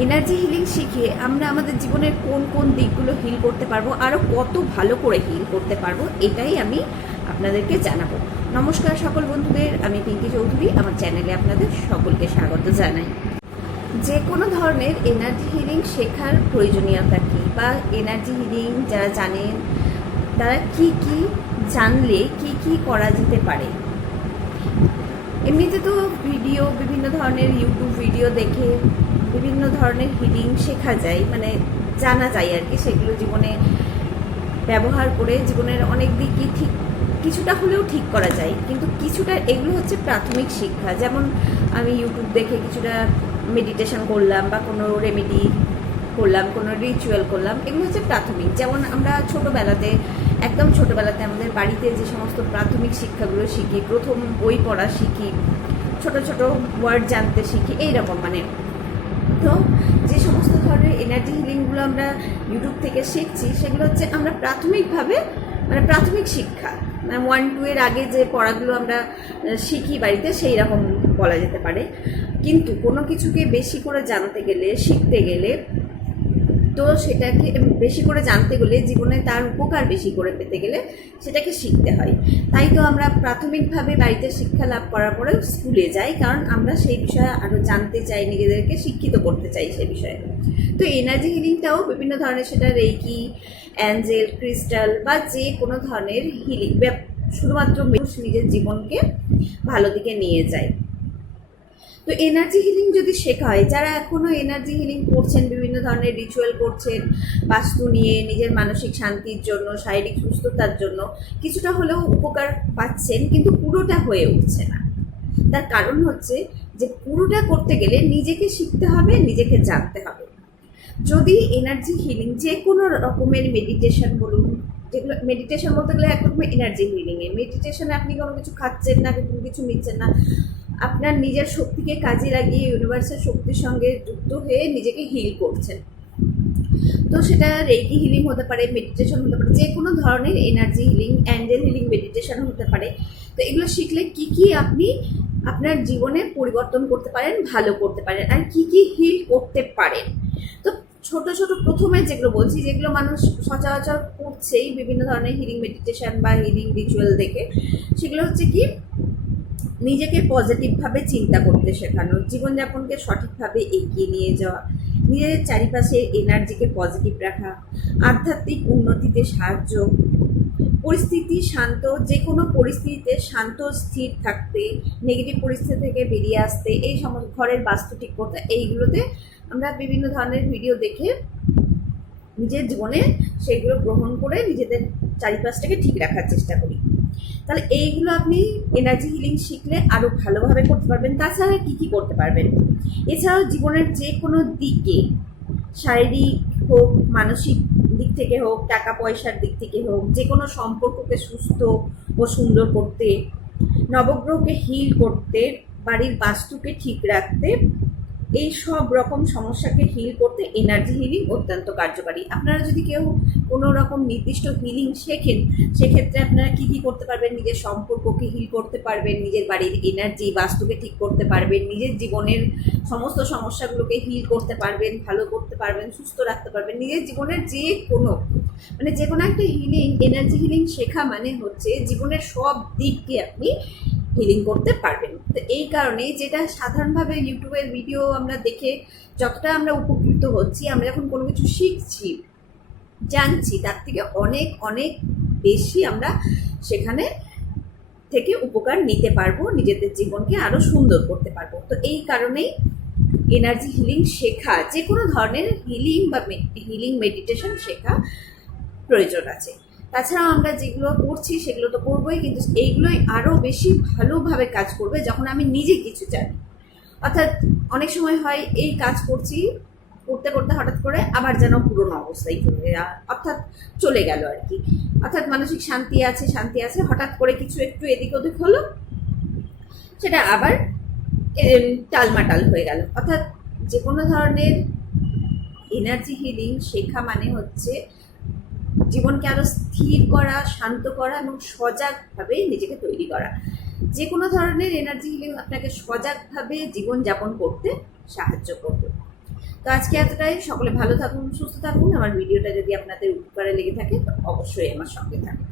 Energy healing শিখে আমরা আমাদের জীবনের কোন কোন দিকগুলো হিল করতে পারবো, আরও কত ভালো করে হিল করতে পারবো, এটাই আমি আপনাদেরকে জানাবো। নমস্কার সকল বন্ধুদের, আমি পিঙ্কি চৌধুরী। আমার চ্যানেলে আপনাদের সকলকে স্বাগত জানাই। যে কোনো ধরনের এনার্জি হিলিং শেখার প্রয়োজনীয়তা কী, বা এনার্জি হিলিং যারা জানেন তারা কি কি জানলে কি কি করা যেতে পারে। এমনিতে তো বিভিন্ন ধরনের ইউটিউব ভিডিও দেখে বিভিন্ন ধরনের হিলিং শেখা যায়, মানে জানা যায় আর কি। সেগুলো জীবনে ব্যবহার করে জীবনের অনেক দিকই কিছুটা হলেও ঠিক করা যায়, কিন্তু কিছুটা এগুলো হচ্ছে প্রাথমিক শিক্ষা। যেমন আমি ইউটিউব দেখে কিছুটা মেডিটেশন করলাম, বা কোনো রেমেডি করলাম, কোনো রিচুয়াল করলাম, এগুলো হচ্ছে প্রাথমিক। যেমন আমরা একদম ছোটোবেলাতে আমাদের বাড়িতে যে সমস্ত প্রাথমিক শিক্ষাগুলো শিখি, প্রথম বই পড়া শিখি, ছোট ছোট ওয়ার্ড জানতে শিখি, এইরকম মানে। তো যে সমস্ত ধরনের এনার্জি হিলিংগুলো আমরা ইউটিউব থেকে শিখছি, সেগুলো হচ্ছে আমরা প্রাথমিকভাবে মানে প্রাথমিক শিক্ষা, মানে 1-2 এর আগে যে পড়াগুলো আমরা শিখি বাড়িতে, সেই রকম বলা যেতে পারে। কিন্তু কোনো কিছুকে বেশি করে জানতে গেলে, শিখতে গেলে, তো সেটাকে বেশি করে জানতে গেলে, জীবনে তার উপকার বেশি করে পেতে গেলে সেটাকে শিখতে হয়। তাই তো আমরা প্রাথমিকভাবে বাড়িতে শিক্ষা লাভ করার পরেও স্কুলে যাই, কারণ আমরা সেই বিষয়ে আরও জানতে চাই, নিজেদেরকে শিক্ষিত করতে চাই সেই বিষয়ে। তো এনার্জি হিলিংটাও বিভিন্ন ধরনের, সেটা রেকি, অ্যাঞ্জেল, ক্রিস্টাল বা যে কোনো ধরনের হিলিং, শুধুমাত্র নিজের জীবনকে ভালো দিকে নিয়ে যায়। তো এনার্জি হিলিং যদি শেখা হয়, যারা এখনও এনার্জি হিলিং করছেন, বিভিন্ন ধরনের রিচুয়াল করছেন বাস্তু নিয়ে, নিজের মানসিক শান্তির জন্য, শারীরিক সুস্থতার জন্য কিছুটা হলেও উপকার পাচ্ছেন, কিন্তু পুরোটা হয়ে উঠছে না। তার কারণ হচ্ছে যে পুরোটা করতে গেলে নিজেকে শিখতে হবে, নিজেকে জানতে হবে। যদি এনার্জি হিলিং যে কোনো রকমের মেডিটেশন বলুন, যেগুলো মেডিটেশন বলতে গেলে একরকমের এনার্জি হিলিংয়ে, মেডিটেশনে আপনি কোনো কিছু খাচ্ছেন না, কোনো কিছু নিচ্ছেন না, আপনার নিজের শক্তিকে কাজে লাগিয়ে ইউনিভার্সের শক্তির সঙ্গে যুক্ত হয়ে নিজেকে হিল করছেন। তো সেটা রেকি হিলিং হতে পারে, মেডিটেশন হতে পারে, যে কোনো ধরনের energy healing, Angel healing, meditation হতে পারে। তো এগুলো শিখলে কি কি আপনি আপনার জীবনে পরিবর্তন করতে পারেন, ভালো করতে পারেন, আর কি কি হিল করতে পারেন। তো ছোট ছোট প্রথমে যেগুলো বলছি, যেগুলো মানুষ সচরাচর করছেই বিভিন্ন ধরনের হিলিং মেডিটেশন বা হিলিং রিচুয়াল দেখে, সেগুলো হচ্ছে কি, নিজেকে পজিটিভভাবে চিন্তা করতে শেখানো, জীবনযাপনকে সঠিকভাবে এগিয়ে নিয়ে যাওয়া, নিজের চারিপাশে এনার্জিকে পজিটিভ রাখা, আধ্যাত্মিক উন্নতিতে সাহায্য, পরিস্থিতি শান্ত, যে কোনো পরিস্থিতিতে শান্ত স্থির থাকতে, নেগেটিভ পরিস্থিতি থেকে বেরিয়ে আসতে, এই সমস্ত ঘরের বাস্তু ঠিক করতে, এইগুলোতে আমরা বিভিন্ন ধরনের ভিডিও দেখে নিজের জীবনে সেগুলো গ্রহণ করে নিজেদের চারিপাশটাকে ঠিক রাখার চেষ্টা করি। তাহলে এইগুলো আপনি এনার্জি হিলিং শিখলে আরও ভালোভাবে করতে পারবেন। তাছাড়া কী কী করতে পারবেন, এছাড়াও জীবনের যে কোনো দিকে, শারীরিক হোক, মানসিক দিক থেকে হোক, টাকা পয়সার দিক থেকে হোক, যে কোনো সম্পর্ককে সুস্থ ও সুন্দর করতে, নবগ্রহকে হিল করতে, বাড়ির বাস্তুকে ঠিক রাখতে, এই সব রকম সমস্যাকে হিল করতে এনার্জি হিলিং অত্যন্ত কার্যকারী। আপনারা যদি কেউ কোনো রকম নির্দিষ্ট হিলিং শেখেন, সেক্ষেত্রে আপনারা কী কী করতে পারবেন, নিজের সম্পর্ককে হিল করতে পারবেন, নিজের বাড়ির এনার্জি বাস্তুকে ঠিক করতে পারবেন, নিজের জীবনের সমস্ত সমস্যাগুলোকে হিল করতে পারবেন, ভালো করতে পারবেন, সুস্থ রাখতে পারবেন। নিজের জীবনের যে কোনো একটা হিলিং, এনার্জি হিলিং শেখা মানে হচ্ছে জীবনের সব দিককে আপনি হিলিং করতে পারবেন। তো এই কারণে, যেটা সাধারণভাবে ইউটিউবের ভিডিও আমরা দেখে যতটা আমরা উপকৃত হচ্ছি, আমরা যখন কোনো কিছু শিখছি, জানছি, তার থেকে অনেক অনেক বেশি আমরা সেখানে থেকে উপকার নিতে পারবো, নিজেদের জীবনকে আরও সুন্দর করতে পারবো। তো এই কারণেই এনার্জি হিলিং শেখা, যে কোনো ধরনের হিলিং বা হিলিং মেডিটেশন শেখা প্রয়োজন আছে। তাছাড়াও আমরা যেগুলো করছি সেগুলো তো করবোই, কিন্তু এইগুলোই আরও বেশি ভালোভাবে কাজ করবে যখন আমি নিজে কিছু জানি। অর্থাৎ অনেক সময় হয় এই কাজ করছি, করতে করতে হঠাৎ করে আবার যেন পুরনো অবস্থায় চলে গেল আর কি। অর্থাৎ মানসিক শান্তি আছে, হঠাৎ করে কিছু একটু এদিক ওদিক হলো, সেটা আবার টালমাটাল হয়ে গেল। অর্থাৎ যে কোনো ধরনের এনার্জি হিলিং শেখা মানে হচ্ছে জীবনকে আরও স্থির করা, শান্ত করা এবং সজাগভাবে নিজেকে তৈরি করা। যে কোনো ধরনের এনার্জি হিলিং আপনাকে সজাগভাবে জীবনযাপন করতে সাহায্য করবে। তো আজকে এতটাই। সকলে ভালো থাকুন, সুস্থ থাকুন। আমার ভিডিওটা যদি আপনাদের উপকারে লেগে থাকে তো অবশ্যই আমার সঙ্গে থাকুন।